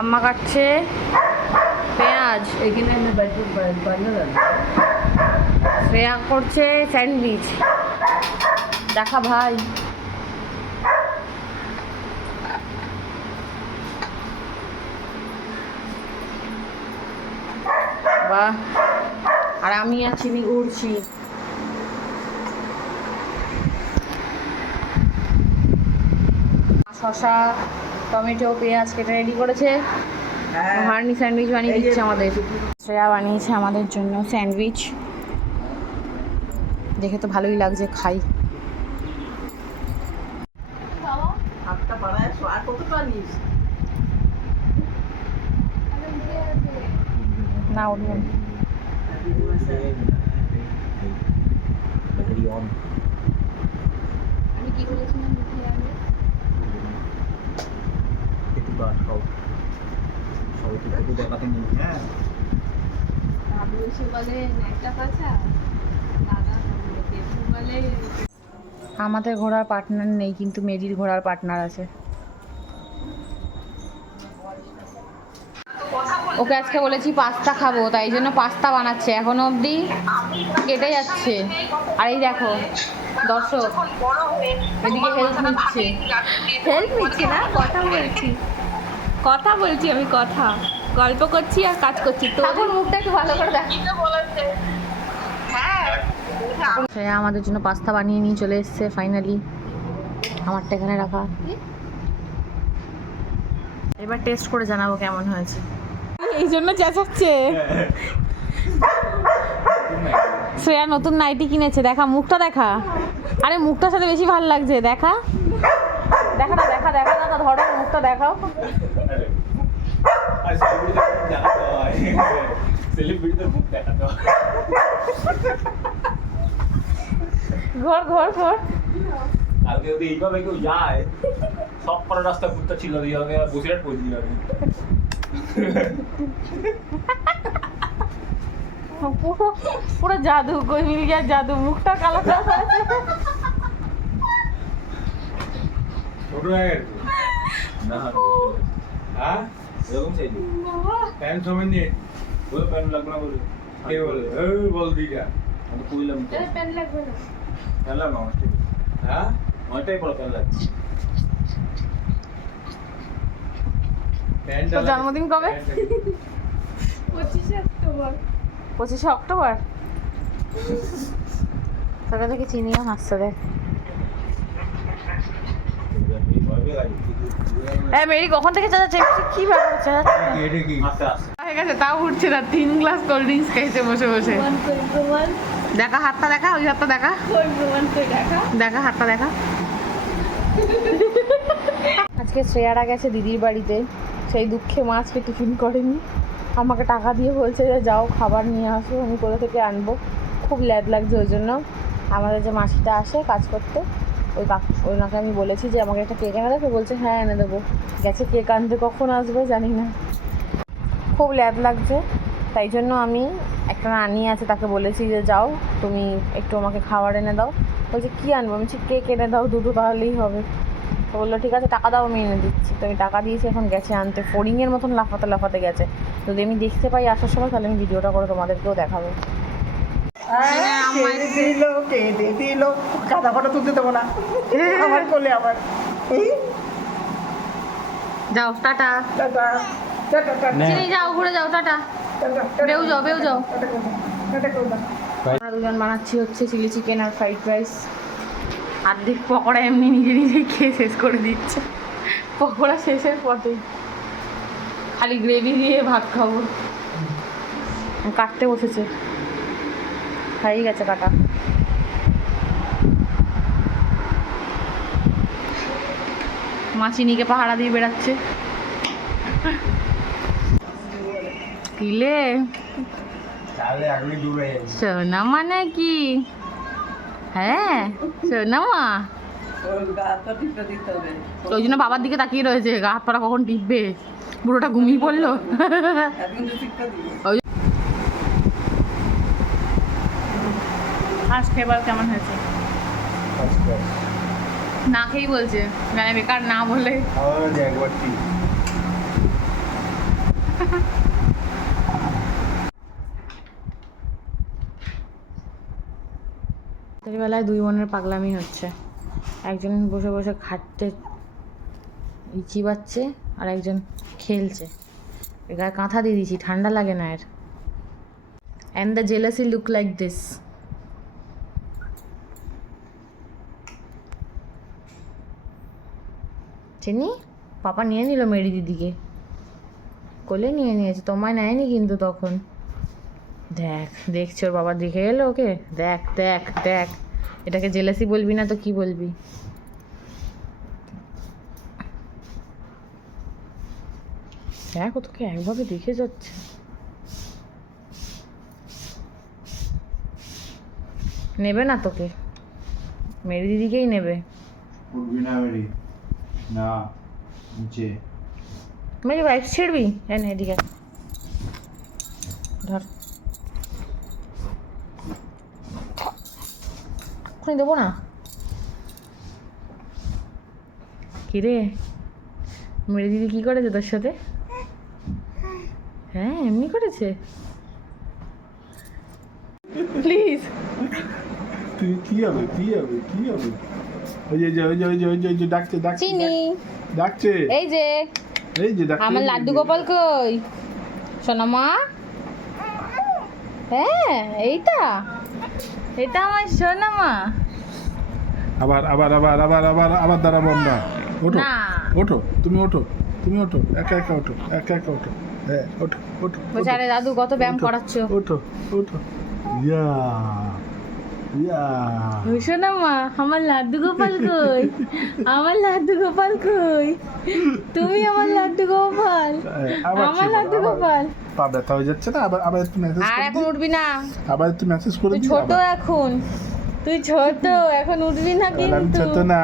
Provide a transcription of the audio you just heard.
ঠাম্মা কাটছে। পেঁয়াজ। শ্রেয়া করছে স্যান্ডউইচ। দেখা ভাই। বাহ। আর আমি আছি উড়ছি। শশা। টমেটো পেঁয়াজ কেটে রেডি করেছে। হার্নি স্যান্ডউইচ বানিয়ে দিচ্ছে আমাদের। শ্রেয়া বানিয়েছে আমাদের জন্য স্যান্ডউইচ দেখে তো ভালোই লাগছে খাই। না উঠবেন আমি কি বলেছিলাম দাদা বলে দেবু বলে আমাদের ঘোড়ার পার্টনার নেই কিন্তু মেরির ঘোড়ার পার্টনার আছে। ওকে আজকে বলেছি পাস্তা খাব তাই জন্য পাস্তা বানাচ্ছে। এখনও অবধি কেটে যাচ্ছে। আর এই দেখো দর্শক এদিকে হেল্প নিচ্ছে। হেল্প নিচ্ছি না কথা বলছি। কথা বলছি আমি কথা। গল্প করছি আর কাজ করছি। তো মুখটা একটু ভালো করে দেখ। শ্রেয়া আমাদের জন্য পাস্তা বানিয়ে নিয়ে চলে এসছে ফাইনালি আমারটা এখানে রাখা। এবার টেস্ট করে জানাব কেমন হয়েছে। এই জন্য চেঁচাচ্ছে। শ্রেয়া নতুন নাইটি কিনেছে। দেখা মুখটা দেখা। আরে মুখটার সাথে বেশি ভালো লাগছে। দেখা। দেখা না দেখা দেখা না ধরো মুখটা দেখাও। সেলিব্রিটিদের মুখ দেখাতে ঘর ঘর ঘর। কালকে যদি এইভাবে কেউ যায় সব কটা রাস্তা ঘুরতে ছিল দিয়ে হবে বসিরহাট পৌঁছে যাবে পুরো পুরো জাদু কই মিল গিয়া জাদু মুখটা কালো কালো হয়েছে ছোট হয়ে গেছে। না হ্যাঁ? এরকম চাই প্যান্ট সময় নিয়ে ওই প্যান্ট লাগবে না বলে। কে বলে? এই বল দিটা আমি কইলাম তো। প্যান্ট লাগবে না। প্যান্ট লাগবে আমার ঠিক হ্যাঁ? ওইটাই বড় প্যান্ট লাগবে। তোর জন্মদিন কবে? পঁচিশে অক্টোবর। পঁচিশে অক্টোবর? তোকে দেখে চিনিও হাসছে দেখ হ্যাঁ মেরি কখন থেকে কি ব্যাপার চাচাচ্ছে কি হয়ে গেছে তাও উঠছে না। তিন গ্লাস কোল্ড ড্রিঙ্কস খাইছে বসে বসে। করে প্রমাণ দেখা হাতটা দেখা ওই হাতটা দেখা। দেখা। দেখা হাতটা দেখা। আজকে শ্রেয়ারা গেছে দিদির বাড়িতে। সেই দুঃখে মা আজকে টিফিন করেনি। আমাকে টাকা দিয়ে বলছে যে যাও খাবার নিয়ে আসো আমি কোথা থেকে আনব? খুব ল্যাদ লাগছে ওই জন্য। আমাদের যে মাসিটা আসে কাজ করতে ওই ওনাকে আমি বলেছি যে আমাকে একটা কেক এনে দেবে বলছে হ্যাঁ এনে দেবো। গেছে কেক আনতে, কখন আসবে জানি না। খুব ল্যাদ লাগছে। তাই জন্য আমি একটা নানি আছে, তাকে বলেছি যে যাও, তুমি একটু আমাকে খাবার এনে দাও। বলছে, কী আনব? আমি কেক এনে দাও, দুটো তাহলেই হবে। তো বলল, ঠিক আছে, টাকা দাও, আমি এনে দিচ্ছি। তো আমি টাকা দিয়েছি, এখন গেছে আনতে। ফড়িংয়ের মতন লাফাতে লাফাতে গেছে। যদি আমি দেখতে পাই আসার সময়, তাহলে আমি ভিডিওটা করে তোমাদেরকেও দেখাবো। দিল কেঁদে দিল। কাদা ফটো তুলতে দেবো না। আমার কোলে আবার। যাও টাটা। চিনি যাও ঘুরে যাও টাটা। বেউ যাও বেউ যাও। আমরা দুজন বানাচ্ছি হচ্ছে চিলি চিকেন আর ফ্রাইড রাইস। অর্ধেক পকোড়া এমনি নিজে নিজেই খেয়ে শেষ করে দিচ্ছে। পকোড়া শেষের পথেই খালি গ্রেভি দিয়ে ভাত খাব। কাটতে বসেছে। হয়ে গেছে কাটা। মাছিনিকে পাহারা দিয়ে বেড়াচ্ছে। কিলে সোনা মানে কি? হ্যাঁ সোনা মা। ওই জন্য বাবার দিকে তাকিয়ে রয়েছে গা হাত পাটা কখন টিপবে? বুড়োটা ঘুমিয়ে পড়ল। এখন টিপে এবার কেমন হয়েছে? না খেয়েই বলছে। জানে বেকার না বললে বেলায় দুই বোনের পাগলামি হচ্ছে। একজন বসে বসে খাটতে চিবাচ্ছে আর একজন খেলছে। এ গায়ে কাঁথা দিয়ে দিয়েছি ঠান্ডা লাগে না এর। And the jealousy look like this চিনি? পাপা নিয়ে নিল মেরি দিদিকে। কোলে নিয়ে নিয়েছে, তোমায় নেয়নি কিন্তু তখন। দেখ, দেখছি ওর বাবা দেখে এলো ওকে। দেখ দেখ দেখ। এটাকে জেলাসি বলবি না তো কি বলবি? দেখ, ও তোকে একভাবে দেখে যাচ্ছে। নেবে না তোকে? মেরি দিদিকেই নেবে। না মেরি। না নিচে। মেরি বাইক ছিড়বি? হ্যাঁ এদিকে। ধর। এক্ষুনি দেবো না? কিরে? মেরি দিদি কি করেছে তোর সাথে? হ্যাঁ এমনি করেছে। প্লিজ। তুই কি হবে কি হবে কি হবে? ওই যে ওই যে ওই যে ওই যে ওই যে ডাকছে ডাকছে চিনি। ডাকছে এই যে। এই যে ডাকছে আমার লাড্ডু গোপাল কই? সোনামা হ্যাঁ এইটা। এটা আমার সোনামা আবার আবার আবার আবার আবার আবার দাঁড়াবো আমরা ওঠো ওঠো তুমি ওঠো তুমি ওঠো একা একা ওঠো একা একা ওঠো। হ্যাঁ ওঠো ওঠো দাদু কত ব্যায়াম করাচ্ছ। ওঠো ওঠো। ইয়া। আমার লাড্ডু গোপাল কই আমার লাড্ডু গোপাল কই তুমি আমার লাড্ডু গোপাল আমার লাড্ডু। গোপাল পা ব্যথা হয়ে যাচ্ছে না আবার আবার একটু মেসেজ আর এখন উঠবি না আবার একটু মেসেজ করে ছোট। এখন তুই ছোট এখন উঠবি না কিন্তু ছোট না